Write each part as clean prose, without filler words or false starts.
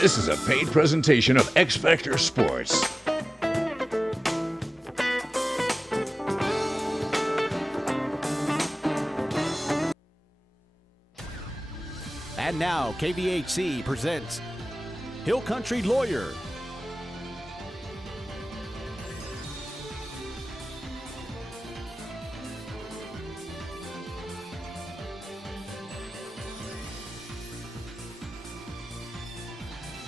This is a paid presentation of X Factor Sports. And now, KVHC presents Hill Country Lawyer.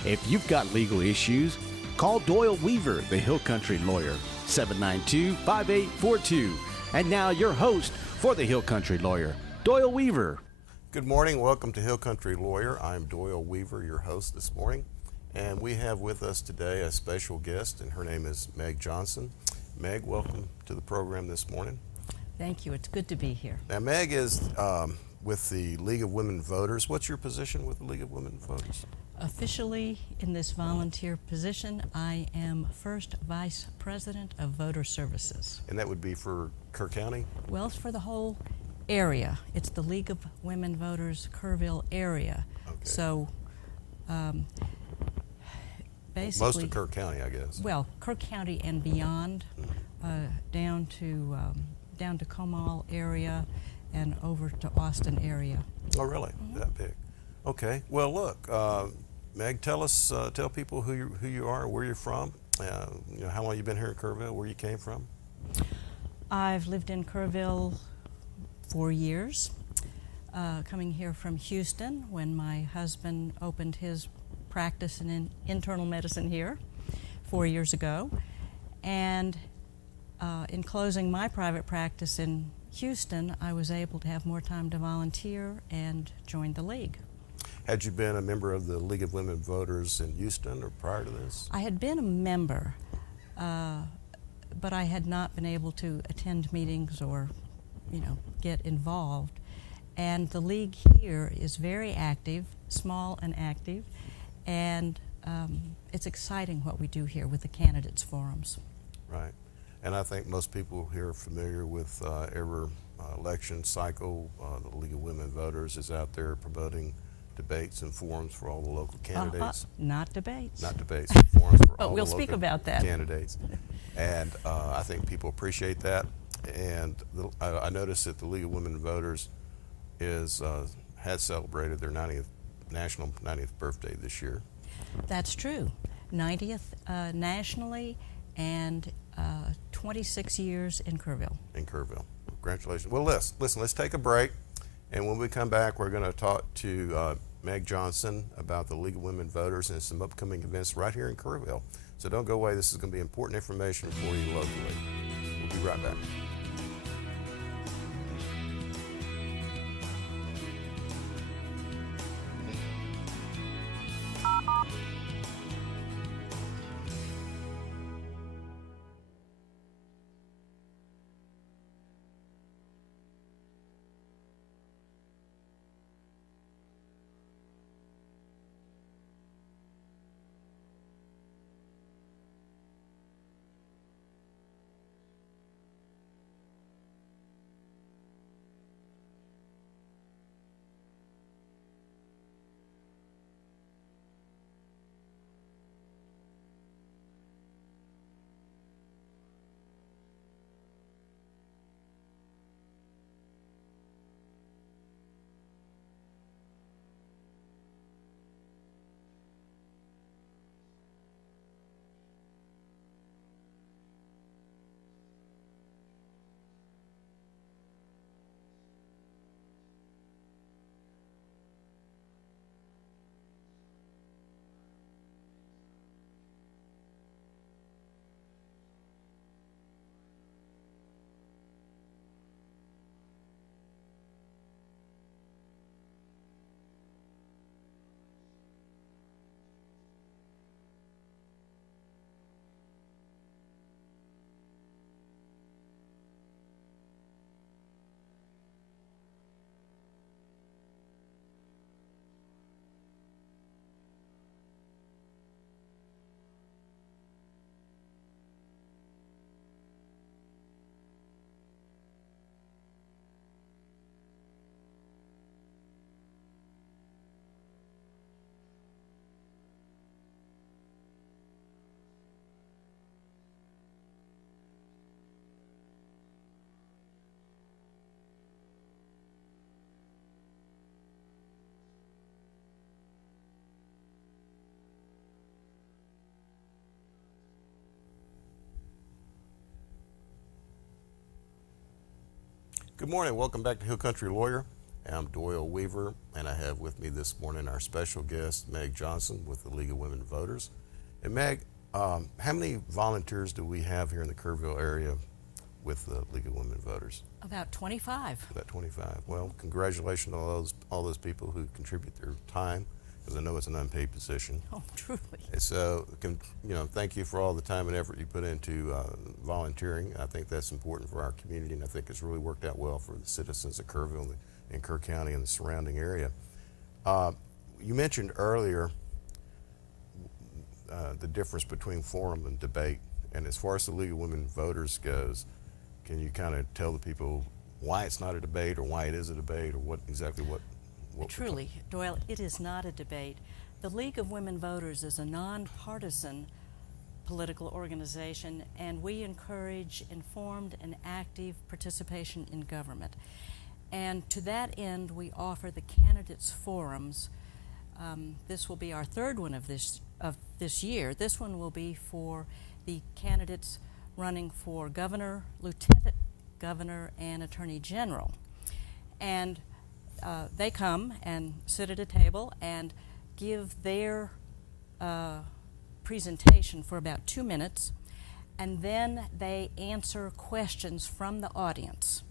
If you've got legal issues, call Doyle Weaver, the Hill Country Lawyer, 792-5842. And now your host for the Hill Country Lawyer, Doyle Weaver. Good morning. Welcome to Hill Country Lawyer. I'm Doyle Weaver, your host this morning. And we have with us today a special guest, and her name is Meg Johnson. Meg, welcome to the program this morning. Thank you. It's good to be here. Now, Meg is with the League of Women Voters. What's your position with the League of Women Voters? Officially, in this volunteer position, I am first Vice President of Voter Services. And that would be for Kerr County? Well, it's for the whole area. It's the League of Women Voters Kerrville area. Okay. So, basically... Most of Kerr County, I guess. Well, Kerr County and beyond, down to Comal area and over to Austin area. Oh, really? Mm-hmm. That big? Okay. Well, look, Meg, tell people who you are, where you're from, how long you've been here in Kerrville, where you came from. I've lived in Kerrville 4 years, coming here from Houston when my husband opened his practice in internal medicine here 4 years ago. And in closing my private practice in Houston, I was able to have more time to volunteer and join the League. Had you been a member of the League of Women Voters in Houston or prior to this? I had been a member, but I had not been able to attend meetings or, get involved. And the League here is very active, small and active, and it's exciting what we do here with the candidates forums. Right. And I think most people here are familiar with every election cycle. The League of Women Voters is out there promoting debates and forums for all the local candidates. Not debates. Not debates, but forums for but all we'll the speak local about that. candidates. And I think people appreciate that. And I noticed that the League of Women Voters has celebrated their national 90th birthday this year. That's true. 90th nationally and 26 years in Kerrville. In Kerrville. Congratulations. Well, listen, let's take a break. And when we come back, we're going to talk to Meg Johnson about the League of Women Voters and some upcoming events right here in Kerrville. So don't go away. This is going to be important information for you locally. We'll be right back. Good morning. Welcome back to Hill Country Lawyer. I'm Doyle Weaver, and I have with me this morning our special guest, Meg Johnson, with the League of Women Voters. And Meg, how many volunteers do we have here in the Kerrville area with the League of Women Voters? About 25. About 25. Well, congratulations to all those people who contribute their time, because I know it's an unpaid position. Oh, truly. And so, thank you for all the time and effort you put into volunteering. I think that's important for our community, and I think it's really worked out well for the citizens of Kerrville and Kerr County and the surrounding area. You mentioned earlier the difference between forum and debate, and as far as the League of Women Voters goes, can you kind of tell the people why it's not a debate, or why it is a debate, or what exactly what Truly, Doyle, it is not a debate. The League of Women Voters is a nonpartisan political organization, and we encourage informed and active participation in government. And to that end, we offer the candidates forums. This will be our third one of this year. This one will be for the candidates running for governor, lieutenant governor, and attorney general. And they come and sit at a table and give their presentation for about 2 minutes, and then they answer questions from the audience.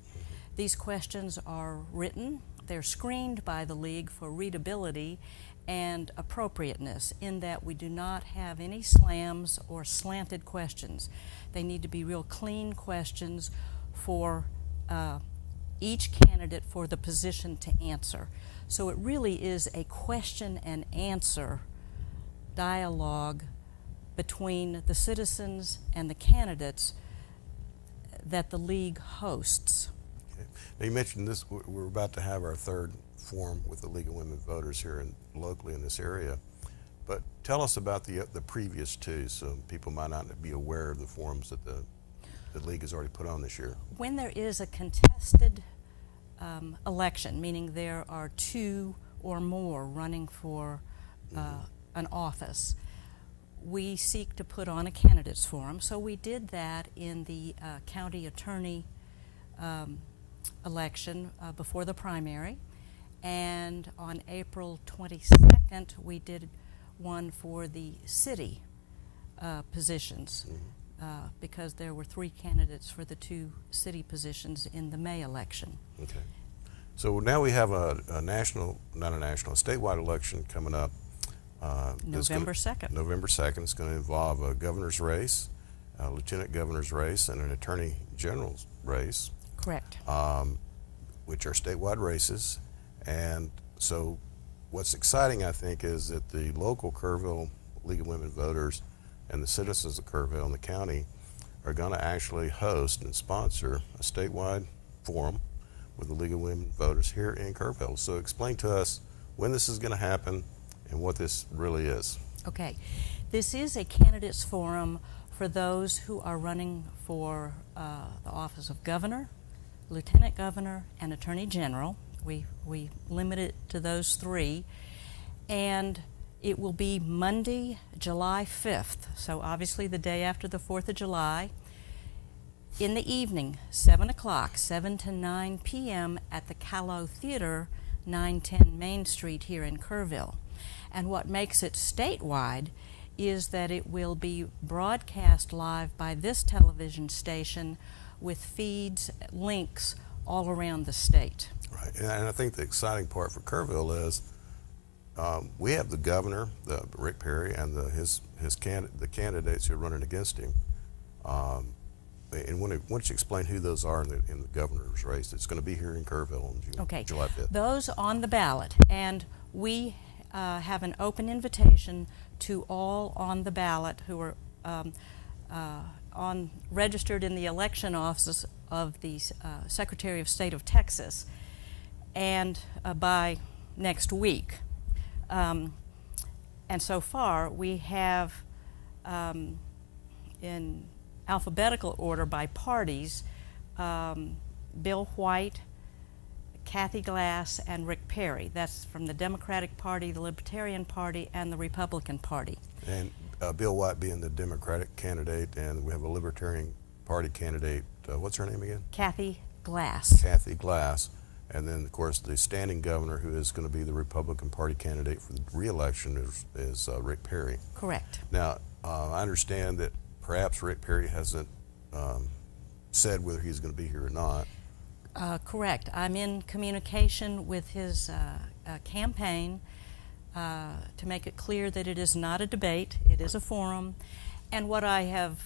These questions are written, they're screened by the League for readability and appropriateness, in that we do not have any slams or slanted questions. They need to be real clean questions for each candidate for the position to answer. So it really is a question and answer dialogue between the citizens and the candidates that the League hosts. Okay. Now you mentioned this, we're about to have our third forum with the League of Women Voters here locally in this area. But tell us about the previous two, so people might not be aware of the forums that the League has already put on this year. When there is a contested election, meaning there are two or more running for an office, we seek to put on a candidates forum. So we did that in the county attorney election before the primary, and on April 22nd we did one for the city positions. Because there were 3 candidates for the 2 city positions in the May election. Okay. So now we have a statewide election coming up. November 2nd. November 2nd. It's going to involve a governor's race, a lieutenant governor's race, and an attorney general's race. Correct. Which are statewide races. And so what's exciting, I think, is that the local Kerrville League of Women Voters and the citizens of Kerrville and the county are going to actually host and sponsor a statewide forum with the League of Women Voters here in Kerrville. So explain to us when this is going to happen and what this really is. Okay. This is a candidates forum for those who are running for the office of governor, lieutenant governor, and attorney general. We limit it to those 3. And it will be Monday, July 5th, so obviously the day after the 4th of July, in the evening, 7 o'clock, 7 to 9 p.m. at the Callow Theater, 910 Main Street here in Kerrville. And what makes it statewide is that it will be broadcast live by this television station with feeds, links all around the state. Right, and I think the exciting part for Kerrville is we have the governor, Rick Perry, and the candidates who are running against him. And once you explain who those are in the governor's race, it's going to be here in Kerrville on July 5th. Those on the ballot, and we have an open invitation to all on the ballot who are registered in the election offices of the Secretary of State of Texas, and by next week. And so far we have, in alphabetical order by parties, Bill White, Kathy Glass, and Rick Perry. That's from the Democratic Party, the Libertarian Party, and the Republican Party. And Bill White being the Democratic candidate, and we have a Libertarian Party candidate. What's her name again? Kathy Glass. Kathy Glass, and then of course the standing governor, who is going to be the Republican Party candidate for the re-election, is Rick Perry. Correct. Now, I understand that perhaps Rick Perry hasn't said whether he's going to be here or not. Correct. I'm in communication with his campaign to make it clear that it is not a debate, it is a forum. And what I have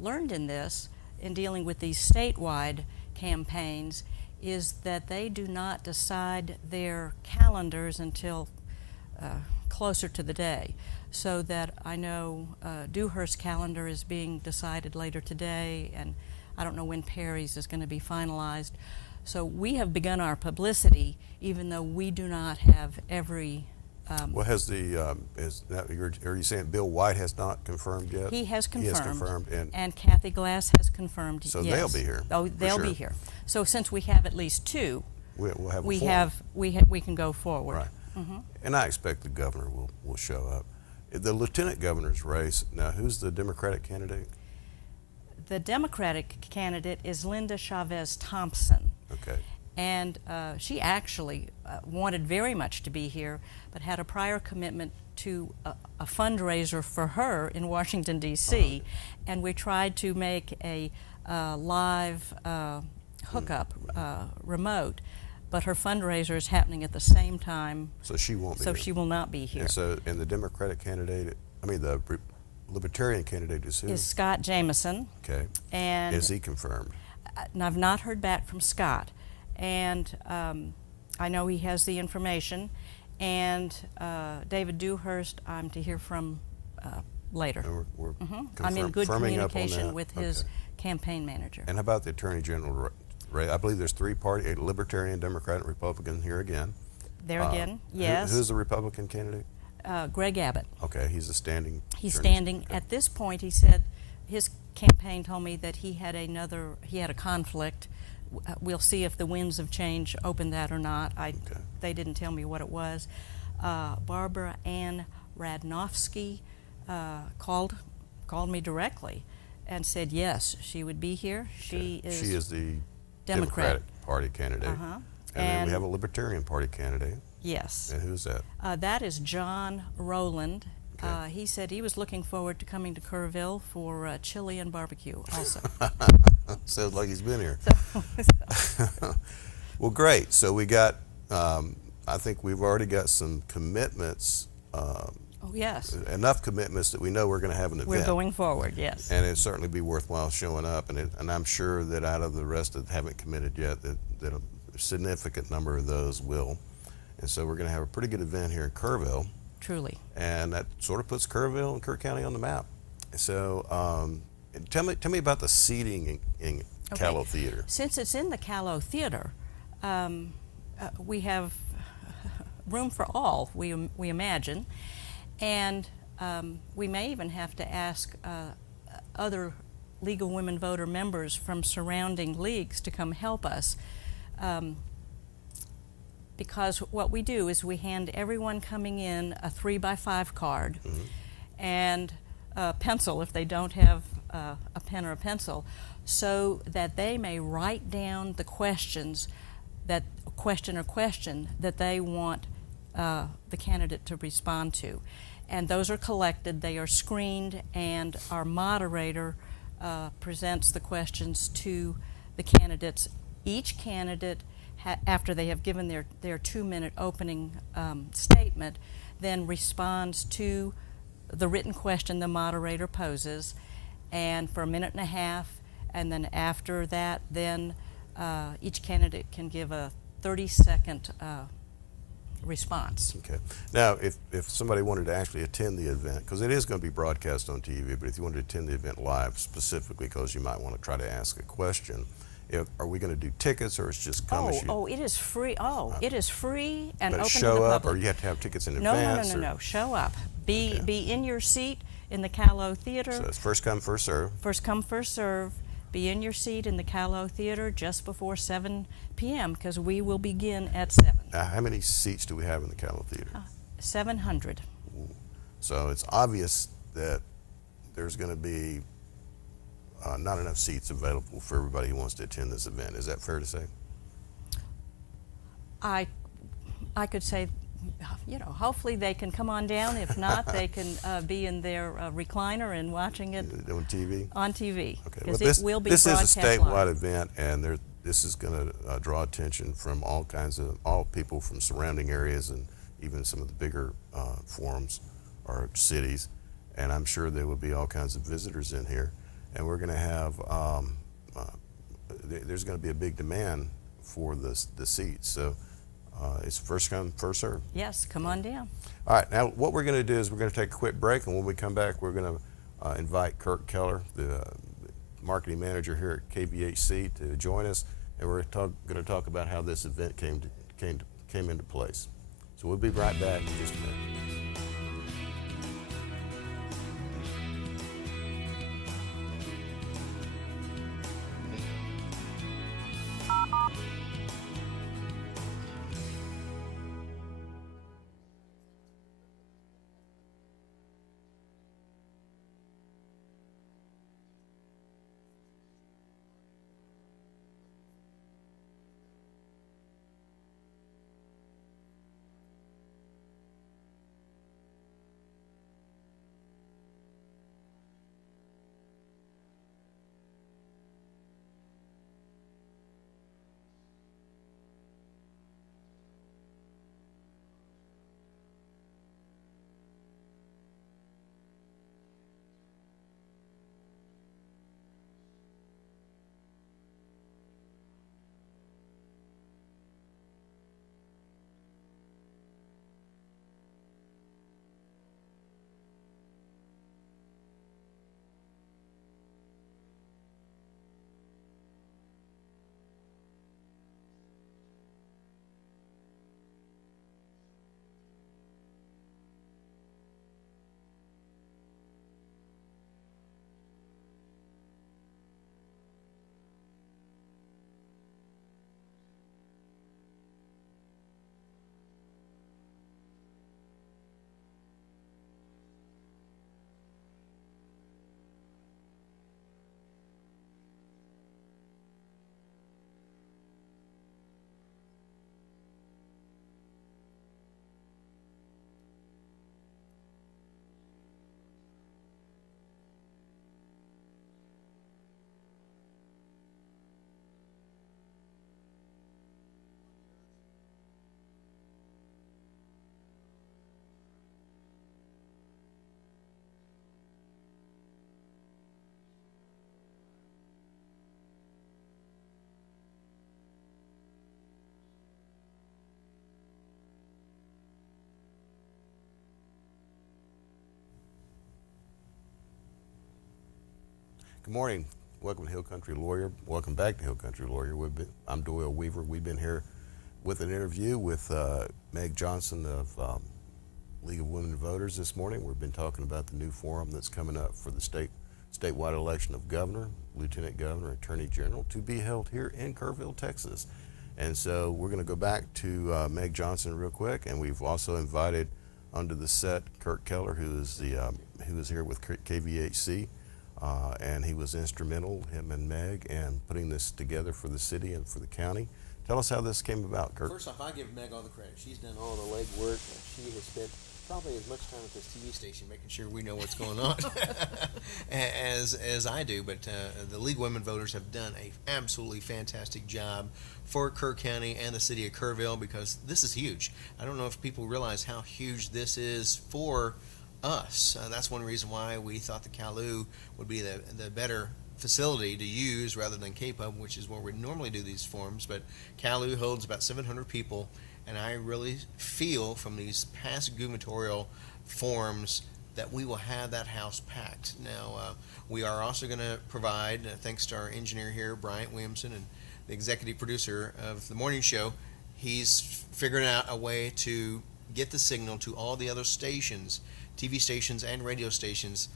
learned in this, in dealing with these statewide campaigns, is that they do not decide their calendars until closer to the day. So that I know Dewhurst's calendar is being decided later today, and I don't know when Perry's is going to be finalized. So we have begun our publicity, even though we do not have every. Well, has the are you saying Bill White has not confirmed yet? He has confirmed. He has confirmed, and Kathy Glass has confirmed. So yes. they'll be here. Oh, they'll sure. be here. So since we have at least two, we'll have. We can go forward. Right. Mm-hmm. And I expect the governor will show up. The lieutenant governor's race. Now, who's the Democratic candidate? The Democratic candidate is Linda Chavez Thompson. Okay. And she actually wanted very much to be here, but had a prior commitment to a fundraiser for her in Washington, D.C., and we tried to make a live hookup remote, but her fundraiser is happening at the same time. So she won't be So here. she will not be here. And the Democratic candidate, the Libertarian candidate is who? Is Scott Jameson. Okay. And is he confirmed? And I've not heard back from Scott. And I know he has the information. And David Dewhurst, I'm to hear from later. And we're I'm in good confirming up on communication that. with his Okay. campaign manager. And how about the Attorney General race? I believe there's three parties: a Libertarian, Democrat, and Republican here again. There again, yes. Who's the Republican candidate? Greg Abbott. Okay, he's a standing. He's attorney. standing. Okay. At this point, he said his campaign told me that he had a conflict. We'll see if the winds of change open that or not. They didn't tell me what it was. Barbara Ann Radnofsky called me directly and said yes, she would be here. Okay. She is the Democratic Party candidate. And then we have a Libertarian Party candidate. Yes. And who's that? That is John Rowland. Okay. He said he was looking forward to coming to Kerrville for chili and barbecue also. Sounds like he's been here. Well, great. So we got, I think we've already got some commitments. Oh, yes. Enough commitments that we know we're going to have an event. We're going forward, yes. And it'd certainly be worthwhile showing up. And I'm sure that out of the rest that haven't committed yet, that a significant number of those will. And so we're going to have a pretty good event here in Kerrville. Truly. And that sort of puts Kerrville and Kerr County on the map. So tell me about the seating in Callow Theater. Since it's in the Callow Theater, we have room for all, we imagine. And we may even have to ask other League of Women Voter members from surrounding leagues to come help us. Because what we do is we hand everyone coming in a 3x5 card and a pencil if they don't have a pen or a pencil, so that they may write down the questions that they want the candidate to respond to. And those are collected, they are screened, and our moderator presents the questions to the candidates. Each candidate, after they have given their 2-minute opening statement, then responds to the written question the moderator poses, and for a minute and a half, and then after that, then each candidate can give a 30-second response. Okay. Now, if somebody wanted to actually attend the event, because it is going to be broadcast on TV, but if you wanted to attend the event live specifically because you might want to try to ask a question, are we going to do tickets, or it's just come as you? Oh, it is free. It is free and but open show to the up, public. or you have to have tickets in No, advance? no. Show up. Okay. Be in your seat in the Callow Theater. So it's first come, first serve. First come, first serve. Be in your seat in the Callow Theater just before 7 p.m. because we will begin at 7. How many seats do we have in the Callow Theater? 700. So it's obvious that there's going to be not enough seats available for everybody who wants to attend this event. Is that fair to say? I could say, hopefully they can come on down. If not, they can be in their recliner and watching it On TV? on TV. Okay. Because Well, it will be this is a broadcast statewide live. event, and this is going to draw attention from all people from surrounding areas and even some of the bigger forums or cities. And I'm sure there will be all kinds of visitors in here. And we're going to have, there's going to be a big demand for the seats. So it's first come, first served. Yes, come on down. All right, now what we're going to do is we're going to take a quick break, and when we come back, we're going to invite Kirk Keller, the marketing manager here at KVHC, to join us, and we're going to talk about how this event came into place. So we'll be right back in just a minute. Good morning. Welcome to Hill Country Lawyer. Welcome back to Hill Country Lawyer. I'm Doyle Weaver. We've been here with an interview with Meg Johnson of League of Women Voters this morning. We've been talking about the new forum that's coming up for the statewide election of governor, lieutenant governor, attorney general, to be held here in Kerrville, Texas. And so we're going to go back to Meg Johnson real quick, and we've also invited under the set Kirk Keller, who is here with KVHC. And he was instrumental, him and Meg, in putting this together for the city and for the county. Tell us how this came about, Kirk. First off, I give Meg all the credit. She's done all the legwork. She has spent probably as much time at this TV station making sure we know what's going on as I do. But the League of Women Voters have done an absolutely fantastic job for Kerr County and the city of Kerrville, because this is huge. I don't know if people realize how huge this is for us. That's one reason why we thought the CALU would be the better facility to use rather than KPUB, which is where we normally do these forums. But CALU holds about 700 people, and I really feel from these past gubernatorial forums that we will have that house packed. Now, we are also going to provide, thanks to our engineer here, Bryant Williamson, and the executive producer of the morning show, he's figuring out a way to get the signal to all the other stations, TV stations and radio stations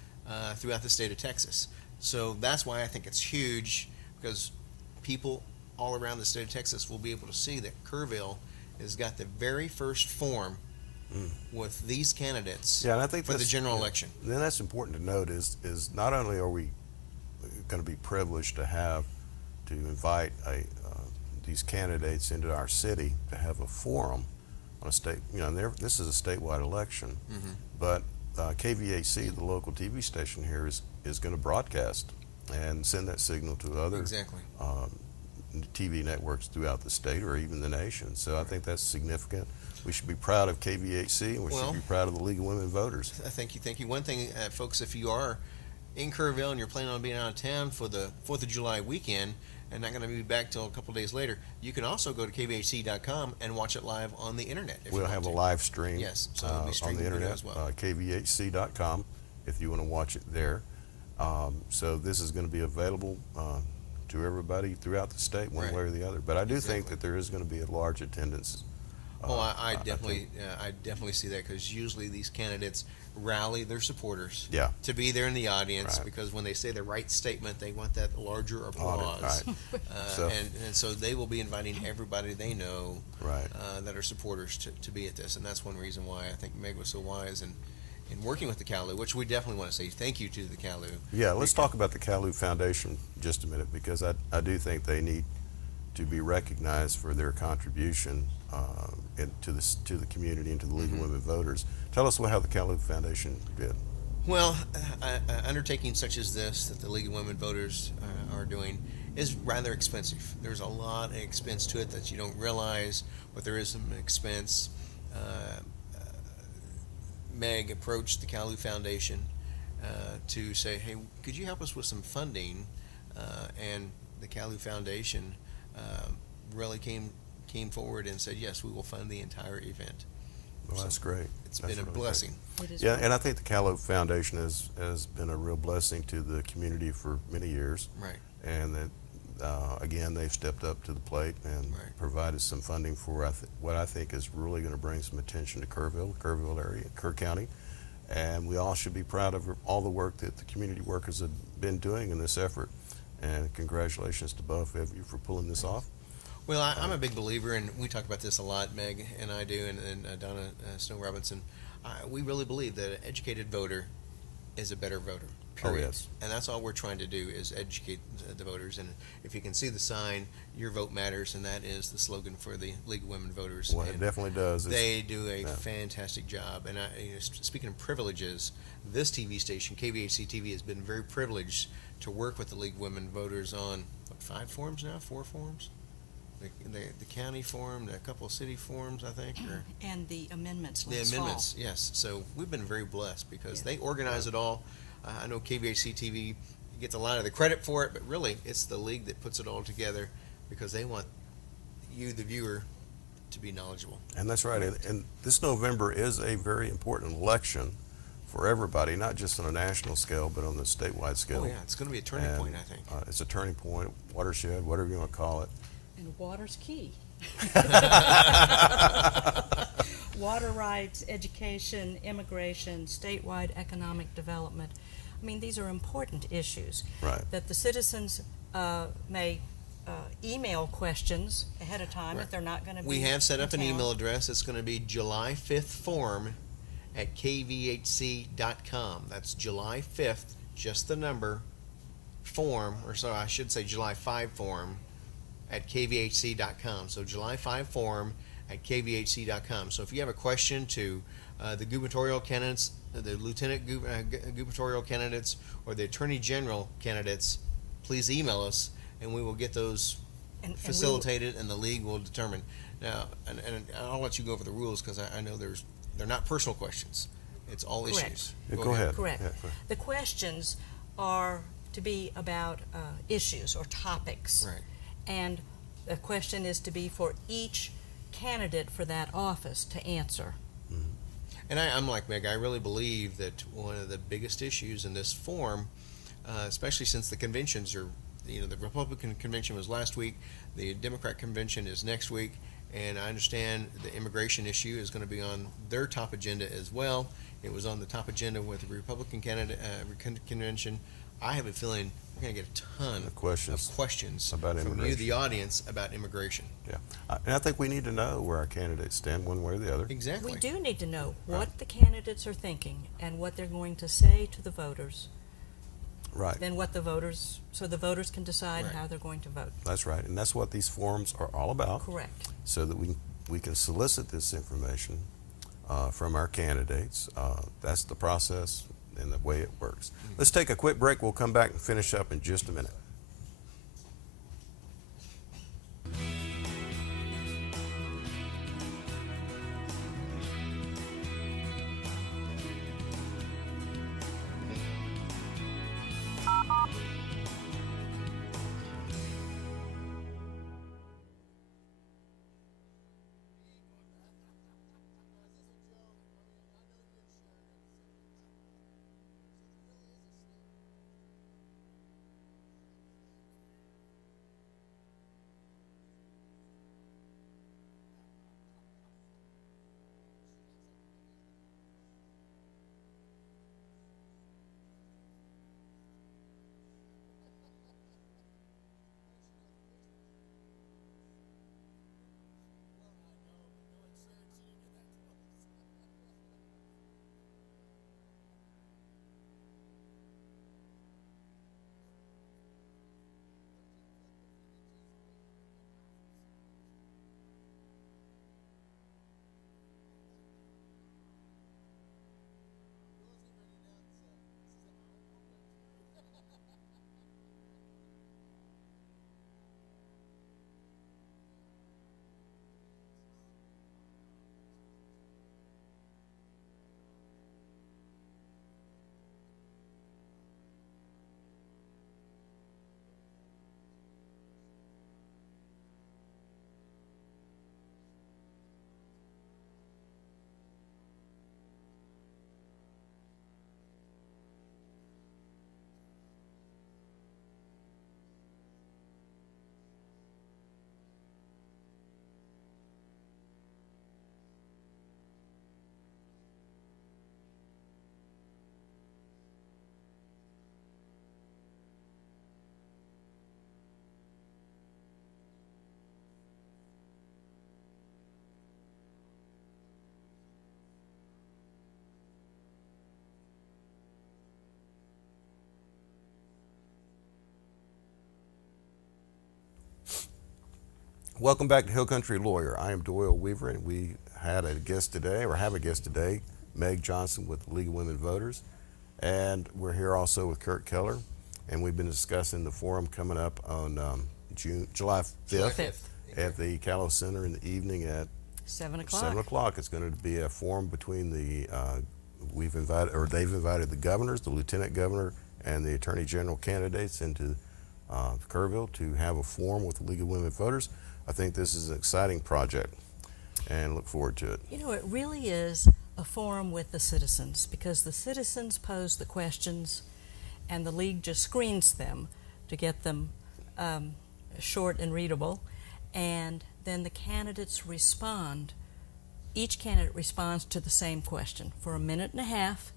throughout the state of Texas. So that's why I think it's huge, because people all around the state of Texas will be able to see that Kerrville has got the very first forum with these candidates and I think for the general election. Then that's important to note is not only are we going to be privileged to invite these candidates into our city to have a forum on a state. This is a statewide election, but KVHC, the local TV station here, is going to broadcast and send that signal to other Exactly. TV networks throughout the state or even the nation. So I think that's significant. We should be proud of KVHC, and we should be proud of the League of Women Voters. Thank you. One thing, folks, if you are in Kerrville and you're planning on being out of town for the 4th of July weekend and not going to be back till a couple days later, you can also go to kvhc.com and watch it live on the internet. We'll have a live stream Yes, so it'll be on streamed the internet, as well. kvhc.com, if you want to watch it there. So this is going to be available to everybody throughout the state, one way or the other. But I do think that there is going to be a large attendance. I definitely see that, because usually these candidates rally their supporters to be there in the audience, because when they say the right statement, they want that larger applause. And so they will be inviting everybody they know that are supporters to be at this. And that's one reason why I think Meg was so wise in working with the CALU, which we definitely want to say thank you to the CALU. Yeah, let's talk about the CALU Foundation just a minute, because I do think they need to be recognized for their contribution to the community and to the League of Women Voters. Tell us how the CALU Foundation did. Well, undertaking such as this that the League of Women Voters are doing is rather expensive. There's a lot of expense to it that you don't realize, but there is some expense. Meg approached the CALU Foundation to say, hey, could you help us with some funding? And the CALU Foundation really came forward and said, yes, we will fund the entire event. Well, that's great. It's been a blessing. Yeah, and I think the CALU Foundation has been a real blessing to the community for many years. Right. And that, again, they've stepped up to the plate and provided some funding for what I think is really going to bring some attention to Kerrville area, Kerr County. And we all should be proud of all the work that the community workers have been doing in this effort. And congratulations to both of you for pulling this off. Well, I'm a big believer, and we talk about this a lot, Meg and I do, and Donna Snow Robinson. We really believe that an educated voter is a better voter, period. Oh, yes. And that's all we're trying to do, is educate the voters. And if you can see the sign, your vote matters, and that is the slogan for the League of Women Voters. Well, it definitely does. They do a fantastic job. And speaking of privileges, this TV station, KVHC TV, has been very privileged to work with the League of Women Voters on, 5 forums now? 4 forums? The county forum, a couple of city forums, I think. And the amendments The last amendments, fall. yes. So we've been very blessed, because they organize it all. I know KVHC TV gets a lot of the credit for it, but really it's the league that puts it all together, because they want you, the viewer, to be knowledgeable. And that's right. And this November is a very important election for everybody, not just on a national scale, but on the statewide scale. Oh, yeah. It's going to be a turning point, I think. It's a turning point, watershed, whatever you want to call it. And water's key. Water rights, education, immigration, statewide economic development. I mean, these are important issues. Right. That the citizens may email questions ahead of time if they're not going to be We have set up in an town. email address. It's going to be July 5th form at kvhc.com. That's July 5th, just the number, form, or so I should say July 5 form at kvhc.com. So July 5 form at kvhc.com. So if you have a question to the gubernatorial candidates, the lieutenant gubernatorial candidates, or the attorney general candidates, please email us, and we will get those facilitated, and the league will determine. Now, and I'll let you go over the rules, because I know they're not personal questions. It's all Correct. issues. Go ahead. Correct. Yeah, go ahead. The questions are to be about issues or topics. Right. And the question is to be for each candidate for that office to answer. And I'm like Meg. I really believe that one of the biggest issues in this forum, especially since the conventions are, the Republican convention was last week, the Democrat convention is next week, and I understand the immigration issue is going to be on their top agenda as well. It was on the top agenda with the Republican convention. I have a feeling we're going to get a ton of questions about from you, immigration. the audience, about immigration. Yeah. And I think we need to know where our candidates stand one way or the other. Exactly. We do need to know what the candidates are thinking and what they're going to say to the voters. Right. than what the voters, so the voters can decide Right. how they're going to vote. That's right, and that's what these forums are all about. Correct. So that we can solicit this information from our candidates. That's the process and the way it works. Let's take a quick break. We'll come back and finish up in just a minute. Welcome back to Hill Country Lawyer. I am Doyle Weaver, and we had a guest today, or have a guest today, Meg Johnson with the League of Women Voters. And we're here also with Kurt Keller, and we've been discussing the forum coming up on July 5th, July 5th. at the Callow Center in the evening at 7 o'clock. 7 o'clock. It's going to be a forum between they've invited the governors, the lieutenant governor, and the attorney general candidates into Kerrville to have a forum with the League of Women Voters. I think this is an exciting project and look forward to it. You know, it really is a forum with the citizens, because the citizens pose the questions and the league just screens them to get them short and readable, and then the candidates respond. Each candidate responds to the same question for a minute and a half,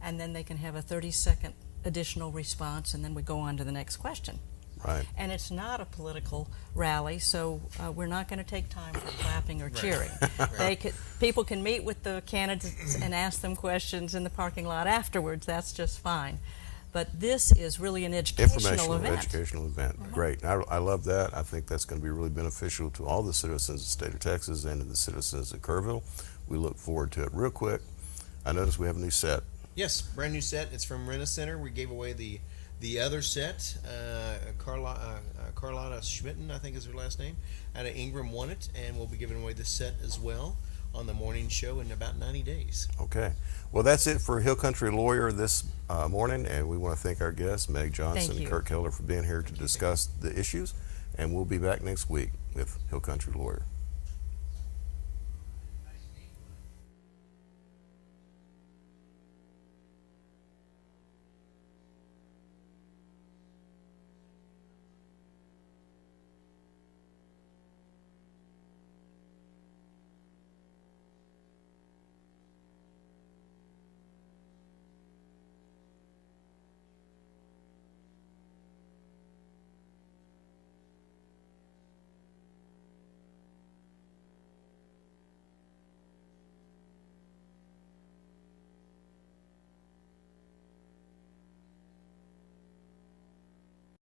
and then they can have a 30-second additional response, and then we go on to the next question. Right. And it's not a political rally, so we're not going to take time for clapping or cheering. People can meet with the candidates and ask them questions in the parking lot afterwards. That's just fine. But this is really an educational event. Educational event. Great. I love that. I think that's going to be really beneficial to all the citizens of the state of Texas and to the citizens of Kerrville. We look forward to it. Real quick, I noticed we have a new set. Yes, brand new set. It's from Rena Center. We gave away the other set. Carlotta Schmitten, I think is her last name, out of Ingram won it, and we'll be giving away this set as well on the morning show in about 90 days. Okay. Well, that's it for Hill Country Lawyer this morning, and we want to thank our guests, Meg Johnson and Kurt Keller, for being here to discuss the issues, and we'll be back next week with Hill Country Lawyer.